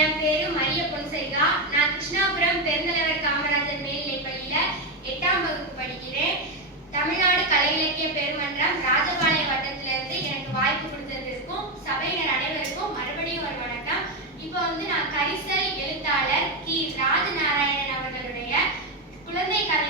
என் பேரு மரிய பொன்சேகா நான் கிருஷ்ணாபுரம் பெருந்தலைவர் காமராஜர் மேல்நிலைப் பள்ளியில எட்டாம் வகுப்பு படிக்கிறேன். தமிழ்நாடு கலை இலக்கிய பெருமன்றம் ராஜபாளைய வட்டத்துல இருந்து எனக்கு வாய்ப்பு கொடுத்ததற்கும் சபையினர் அனைவருக்கும் மறுபடியும் ஒரு வணக்கம். இப்போ வந்து நான் கரிசல் எழுத்தாளர் கி. ராஜநாராயணன் அவர்களுடைய குழந்தை கதை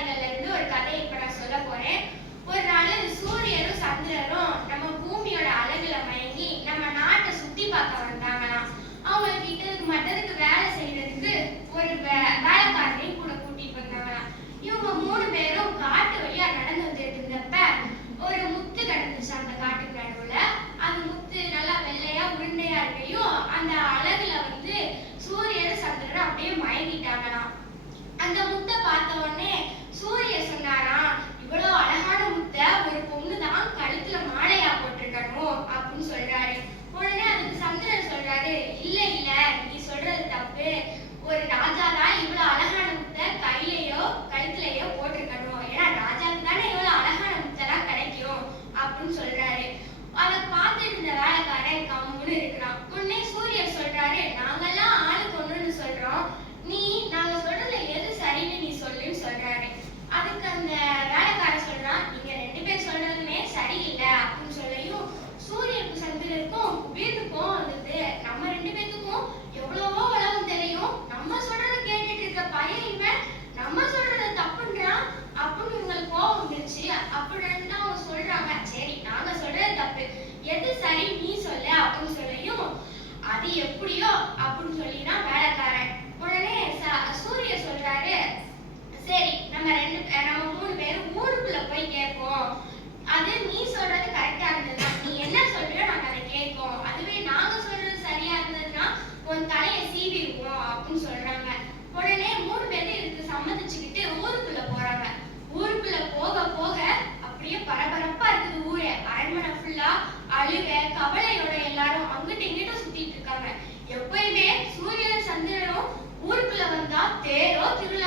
தேரோ திரு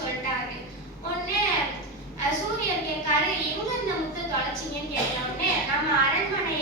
சொல்லிட்டாங்க ஒன்னு சூரியன் கேட்காரு எங்க இந்த முத்து தொலைச்சிங்கன்னு கேட்டோடனே நம்ம அரண்மனை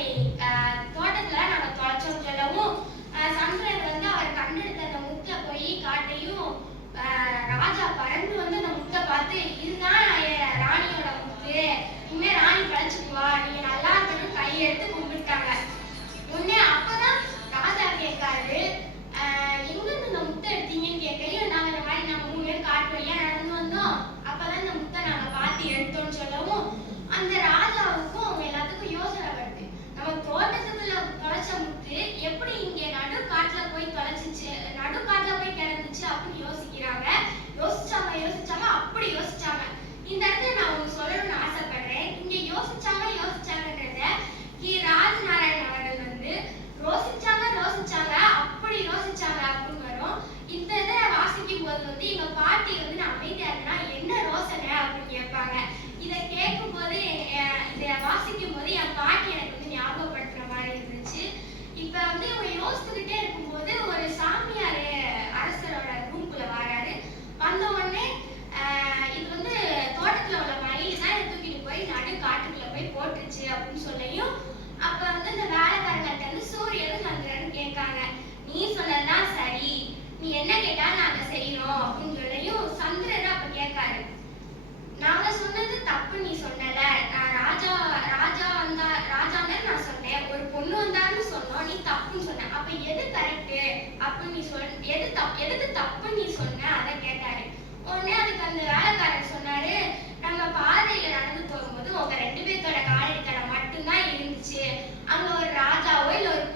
நடந்துச்சு அப்படின்னு சொல்லியும் அப்ப வந்து இந்த வேலைக்காரங்கிட்ட வந்து சூரியனும் சந்திரனும் கேட்காங்க. நீ சொன்னதுதான் சரி. நீ என்ன கேட்டா நாங்க செய்யறோம் அப்படின்னு சொல்லியும் சந்திரன் அப்ப கேட்காரு. நாங்க சொன்னது தப்பு நீ சொன்னல. நான் ராஜா ராஜா வந்தா ராஜான்னு நான் சொன்னேன். ஒரு பொண்ணு வந்தாருன்னு சொன்னோம். நீ தப்புன்னு சொன்ன. அப்ப எது கரெக்ட் அப்படின்னு நீ சொல் எது தப் எதுக்கு தப்பு நீ சொன்ன? அதை கேட்டாரு. உடனே அதுக்கு அந்த வேலைக்காரன் சொன்னாரு நம்ம பாதையில நடந்து போகும்போது உங்க ரெண்டு பேர்த்தோட છે. આનો રાજા હોય